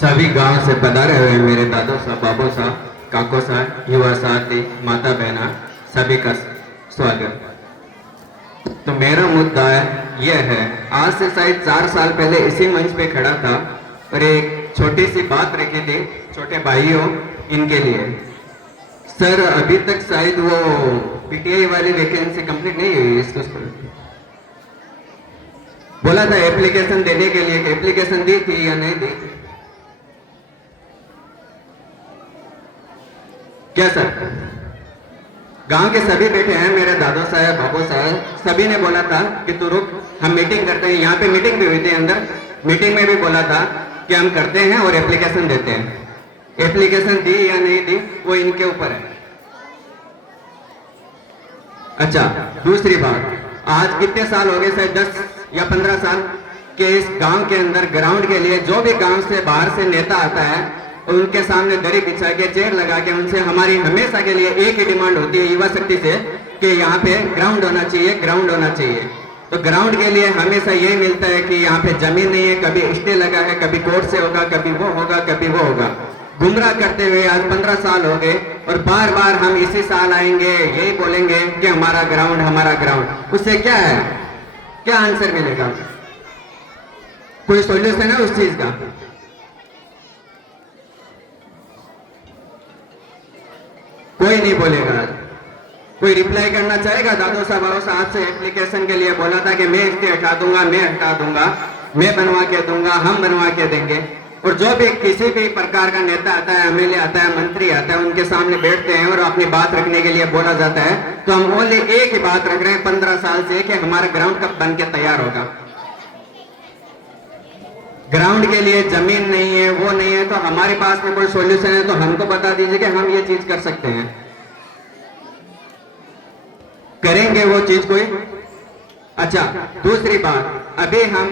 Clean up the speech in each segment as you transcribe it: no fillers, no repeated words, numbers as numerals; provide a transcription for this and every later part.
सभी गांव से पधारे हुए मेरे दादो साहब, बाबू साहब, काको साहब, युवा साथी, माता बहना, सभी का स्वागत। तो मेरा मुद्दा यह है, आज से शायद 4 साल पहले इसी मंच पे खड़ा था और एक छोटी सी बात रखी थी छोटे भाइयों इनके लिए। सर अभी तक शायद वो पीटीआई वाली वैकेंसी कंप्लीट नहीं हुई, इसको बोला था एप्लीकेशन देने के लिए, एप्लीकेशन दी थी या नहीं दी? क्या सर? गांव के सभी बैठे हैं, मेरे दादा साहब, बाबू साहब, सभी ने बोला था कि तू रुक, हम मीटिंग करते हैं। यहाँ पे मीटिंग भी हुई थी, अंदर मीटिंग में भी बोला था कि हम करते हैं और एप्लीकेशन देते हैं। एप्लीकेशन दी या नहीं दी वो इनके ऊपर है। अच्छा, दूसरी बात, आज कितने साल हो गए, शायद 10 या 15 साल के इस गांव के अंदर ग्राउंड के लिए जो भी गांव से बाहर से नेता आता है उनके सामने दरी बिछा के, चेयर लगा के, उनसे हमारी हमेशा के लिए एक ही डिमांड होती है युवा शक्ति से कि यहाँ पे ग्राउंड होना चाहिए, ग्राउंड होना चाहिए। तो ग्राउंड के लिए हमेशा यही मिलता है कि यहाँ पे जमीन नहीं है, कभी स्टे लगा है, कभी कोर्ट से होगा, कभी वो होगा, कभी वो होगा। गुमराह करते हुए आज 15 साल हो गए और बार बार हम इसी साल आएंगे, यही बोलेंगे कि हमारा ग्राउंड, हमारा ग्राउंड। उससे क्या है, क्या आंसर मिलेगा? कोई सॉल्यूशन है उस चीज का? कोई नहीं बोलेगा। कोई रिप्लाई करना चाहेगा? दादो साहब, बाबू साहब से एप्लीकेशन के लिए बोला था कि मैं इसके हटा दूंगा, मैं हटा दूंगा, मैं बनवा के दूंगा, हम बनवा के देंगे। और जो भी किसी भी प्रकार का नेता आता है, एमएलए आता है, मंत्री आता है, उनके सामने बैठते हैं और अपनी बात रखने के लिए बोला जाता है, तो हम ओनली एक ही बात रख रहे हैं 15 साल से कि हमारा ग्राउंड कब बन के तैयार होगा। ग्राउंड के लिए जमीन नहीं है, वो नहीं है, तो हमारे पास में कोई सॉल्यूशन है तो हमको बता दीजिए कि हम ये चीज कर सकते हैं। करेंगे वो चीज कोई? अच्छा, दूसरी बात, अभी हम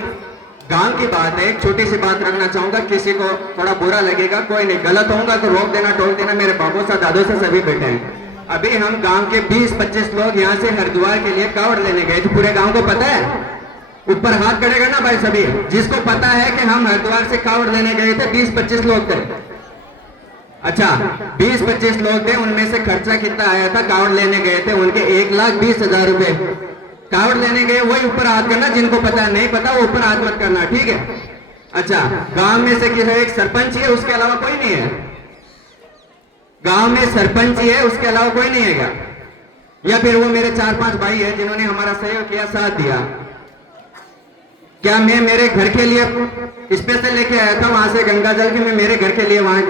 गांव की बात है, एक छोटी सी बात रखना चाहूंगा, किसी को थोड़ा बुरा लगेगा, कोई नहीं, गलत होगा तो रोक देना, टोक देना, मेरे बाबू से, दादों से सभी बैठे हैं। अभी हम गांव के 20-25 लोग यहाँ से हरिद्वार के लिए कावड़ लेने गए थे। पूरे गांव को पता है? ऊपर हाथ करेगा ना भाई सभी, जिसको पता है कि हम हरिद्वार से कावड़ लेने गए थे। 20-25 लोग थे। अच्छा, 20-25 लोग थे, उनमें से खर्चा कितना आया था? कावड़ लेने गए थे उनके 1,20,000 रुपए। कावड़ लेने गए वही ऊपर हाथ करना, जिनको पता नहीं पता वो ऊपर हाथ मत करना, ठीक है? अच्छा, गांव में से किसी एक सरपंच है, उसके अलावा कोई नहीं है? गांव में सरपंच ही है, उसके अलावा कोई नहीं है क्या? या फिर वो मेरे 4-5 भाई है जिन्होंने हमारा सहयोग किया, साथ दिया? क्या मैं मेरे घर के लिए स्पेशल लेके आया था वहां से गंगा जल की? मैं मेरे घर के लिए वहां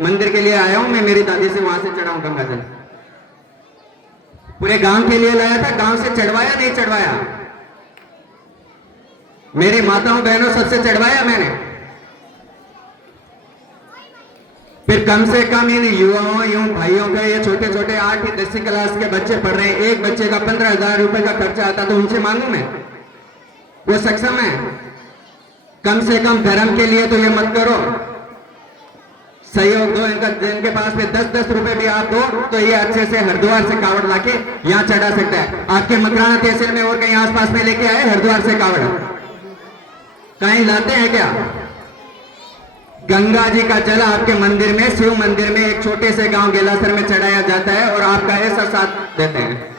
मंदिर के लिए आया हूं, मैं मेरी दादी से वहां से चढ़ा हूं गंगा जल। पूरे गांव के लिए लाया था, गांव से चढ़वाया नहीं चढ़वाया? मेरी माताओं बहनों सबसे चढ़वाया मैंने। फिर कम से कम इन युवाओं, इन भाइयों का, ये छोटे छोटे 8वीं-10वीं क्लास के बच्चे पढ़ रहे हैं, एक बच्चे का 15,000 रुपए का खर्चा आता, तो उनसे मांगू मैं? वो सक्षम है? कम से कम धर्म के लिए तो ये मत करो, सहयोग दो इनका। जिनके पास में 10-10 रुपए भी आप दो तो ये अच्छे से हरिद्वार से कावड़ लाके यहाँ चढ़ा सकता है। आपके मकराना तहसील में और कहीं आसपास में लेके आए हरिद्वार से कावड़? कहीं लाते हैं क्या? गंगा जी का जल आपके मंदिर में, शिव मंदिर में, एक छोटे से गांव गेलासर में चढ़ाया जाता है और आपका ऐसा साथ देते हैं।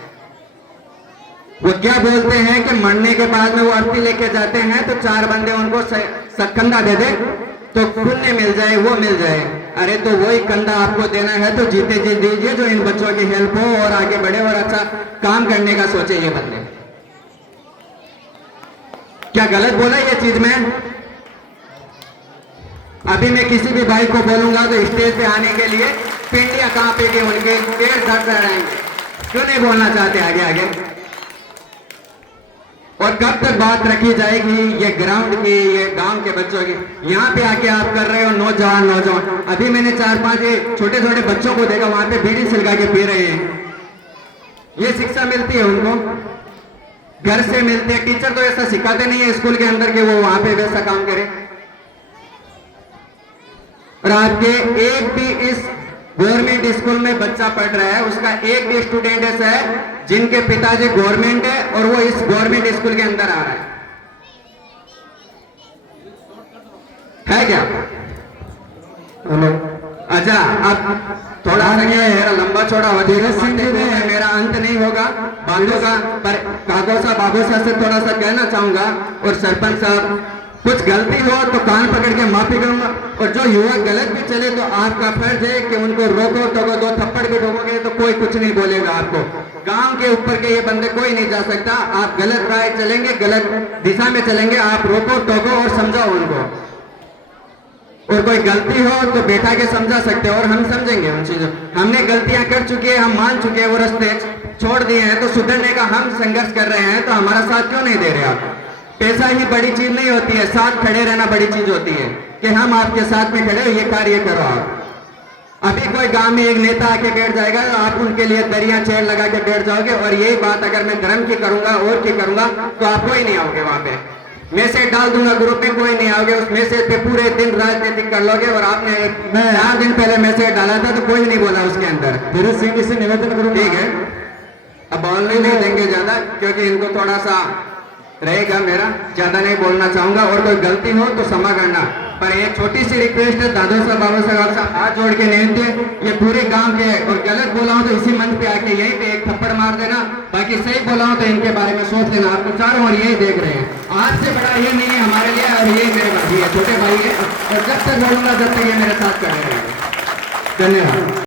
वो क्या बोलते हैं कि मरने के बाद में वो अर्थी लेके जाते हैं तो 4 बंदे उनको कंधा दे दे तो पुण्य मिल जाए, वो मिल जाए। अरे तो वही कंधा आपको देना है तो जीते जी दीजिए, जो इन बच्चों की हेल्प हो और आगे बढ़े और अच्छा काम करने का सोचे ये बंदे। क्या गलत बोला ये चीज में? अभी मैं किसी भी भाई को बोलूंगा तो स्टेज पे आने के लिए पिंडियां कांपेंगे, उनके पेड़ धड़ रहेंगे। क्यों नहीं बोलना चाहते आगे आगे? और कब तक बात रखी जाएगी ये ग्राउंड की, ये गांव के बच्चों की? यहाँ पे आके आप कर रहे हो नौजवान। अभी मैंने 4-5 छोटे छोटे बच्चों को देखा, वहां पे बीड़ी सिलगा के पी रहे हैं। ये शिक्षा मिलती है उनको? घर से मिलते हैं? टीचर तो ऐसा सिखाते नहीं है स्कूल के अंदर कि वो वहां पे वैसा काम करे। और आपके एक भी इस गवर्नमेंट स्कूल में बच्चा पढ़ रहा है, उसका एक भी स्टूडेंट ऐसा है जिनके पिताजी गवर्नमेंट है और वो इस गवर्नमेंट स्कूल के अंदर आ रहा है क्या? हेलो अच्छा अब थोड़ा सा क्या है, मेरा लंबा चौड़ा हो जाएगा, मेरा अंत नहीं होगा बातों का, पर कागोसा बाबूसा से थोड़ा सा कहना चाहूंगा। और सरपंच साहब कुछ गलती हो तो कान पकड़ के माफी करूंगा, और जो युवक गलत भी चले तो आपका फर्ज है कि उनको रोको टोको, दो थप्पड़ भी ठोकोगे तो कोई कुछ नहीं बोलेगा आपको। गांव के ऊपर के ये बंदे कोई नहीं जा सकता। आप गलत राय चलेंगे, गलत दिशा में चलेंगे, आप रोको टोको और समझाओ उनको। और कोई गलती हो तो बैठा के समझा सकते हो, और हम समझेंगे उन चीजों। हमने गलतियां कर चुके हैं, हम मान चुके हैं, वो रास्ते छोड़ दिए हैं, तो सुधरने का हम संघर्ष कर रहे हैं, तो हमारा साथ क्यों नहीं दे रहे आप? पैसा ही बड़ी चीज नहीं होती है, साथ खड़े रहना बड़ी चीज होती है कि हम आपके साथ में खड़े हो, ये कार्य करो आप। अभी कोई गांव में एक नेता आके बैठ जाएगा, आप उनके लिए दरिया चेयर लगा के बैठ जाओगे, और यही बात अगर मैं धर्म की करूंगा और की करूंगा तो आप कोई नहीं आओगे वहां पे। मैसेज डाल दूंगा ग्रुप में, कोई नहीं आओगे, उस मैसेज पे पूरे दिन राजनीतिक कर लोगे। और आपने 4 दिन पहले मैसेज डाला था तो कोई नहीं बोला उसके अंदर। धीरज सिंह जी से निवेदन करूंगा। ठीक है, अब बोलने नहीं देंगे ज्यादा, क्योंकि इनको थोड़ा सा रहेगा, मेरा ज्यादा नहीं बोलना चाहूंगा। और कोई गलती हो तो क्षमा करना, पर एक छोटी सी रिक्वेस्ट है दादो साहब बाबा साहब से हाथ जोड़ के निवेदन है, ये पूरे गांव के, और गलत बोला हूं तो इसी मंच पे आके यहीं पे एक थप्पड़ मार देना, बाकी सही बोला हूं तो इनके बारे में सोच लेना। आपको चारों और यही देख रहे हैं, आज से बड़ा ये नहीं है हमारे लिए, और ये मेरे भाई है, छोटे भाई है, और जब तक बोलूंगा जब तक ये मेरे साथ खड़े रहेंगे। धन्यवाद।